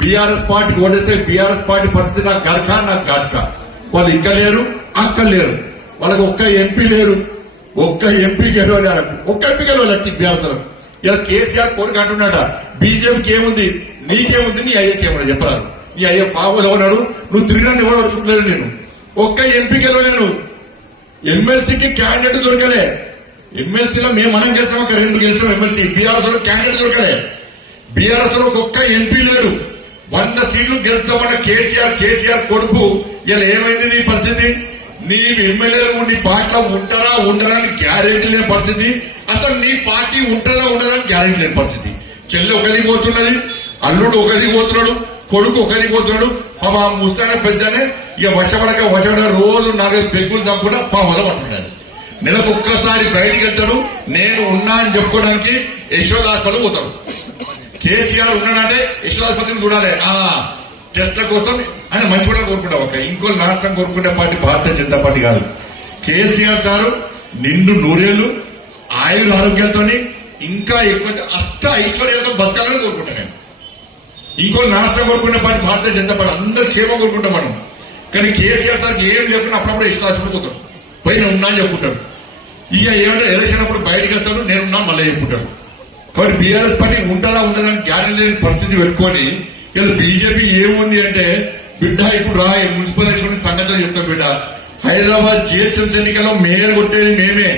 BRS పార్టీకి ఓటేస్తే BRS party పరిస్థితి నాకు గడక వాళ్ళు ఇక్కడ లేరు అక్కడ లేరు, వాళ్ళకి ఒక్క ఎంపీ లేరు, ఒక్క ఎంపీ గెలవలేదు, ఒక్క ఎంపీ గెలవలేదు బీఆర్ఎస్. ఇలా కేసీఆర్ కొడుకు అంటున్నాడ బీజేపీకి ఏముంది, నీకేముంది, నీ అయ్యకి ఏమన్నా చెప్పరాదు. నీ అయ్య ఫావులు ఎవరు, నువ్వు తిరిగినా ఎవరు అడుచుకుంటలేరు. నేను ఒక్క ఎంపీ గెలవలేను, ఎమ్మెల్సీకి క్యాండిడేట్ దొరకలే. ఎమ్మెల్సీలో మనం గెలిచాం, ఒక 2 గెలిచాం ఎమ్మెల్సీ. బీఆర్ఎస్ లో క్యాండిడేట్ దొరకలే. బీఆర్ఎస్ లో ఒక్క ఎంపీ లేడు. 100 సీట్లు గెలుస్తామన్న కేసీఆర్ కొడుకు ఇలా ఏమైంది నీ పరిస్థితి? నీ ఎమ్మెల్యేలు నీ పార్టీలో ఉంటారా ఉండరా అని గ్యారెంటీ లేని పరిస్థితి. అసలు నీ పార్టీ ఉంటారా ఉండరా అని గ్యారెంటీ లేని పరిస్థితి. చెల్లి ఒకరికి పోతున్నది, అల్లుడు ఒకరికి పోతున్నాడు, కొడుకు ఒకరికి పోతున్నాడు. ఆ ముస్తానే పెద్దనే ఇక వశపడక రోజు 4 పెగ్గులు చంపుకుంటా ఫామ్ పట్టుకున్నాడు. నెలకు ఒక్కసారి బయటికి వెళ్తాడు. నేను ఉన్నా అని చెప్పుకోవడానికి యశోద హాస్పిటల్ పోతాడు. కేసీఆర్ ఉన్నాడంటే యశోదాస్పత్రిని చూడాలి. టెస్ట్ల కోసం ఆయన మంచి కూడా కోరుకుంటాం. ఒక ఇంకో రాష్ట్రం కోరుకునే పార్టీ భారతీయ జనతా పార్టీ కాదు. కేసీఆర్ సారు నిండు 100 ఏళ్లు ఆయుర ఆరోగ్యాలతో ఇంకా ఎక్కువ ఐశ్వర్యాలతో బతకాలని కోరుకుంటాను నేను. ఇంకో రాష్ట్రం కోరుకునే పార్టీ భారతీయ జనతా పార్టీ. అందరూ క్షేమం కోరుకుంటాం మనం. కానీ కేసీఆర్ సార్కి ఏం లేకుండా అప్పుడప్పుడు యశోదాస్పత్రి పోతాడు, పోయి ఉన్నా అని చెప్పుకుంటాడు. ఇక ఏమంటే ఎలక్షన్ అప్పుడు బయటకు వస్తాడు, నేనున్నా మళ్ళీ చెప్పుకుంటాడు. కాబట్టి బీఆర్ఎస్ పార్టీ ఉంటారా ఉండదని గ్యారెంటీ లేని పరిస్థితి పెట్టుకొని ఇలా బీజేపీ ఏముంది అంటే, బిడ్డ ఇప్పుడు రా మున్సిపల్ ఎలక్షన్ సంగతిలో చెప్తాం బిడ్డ. హైదరాబాద్ జిహెచ్ఎంసీ ఎన్నికల్లో మేయర్ కొట్టేది మేమే.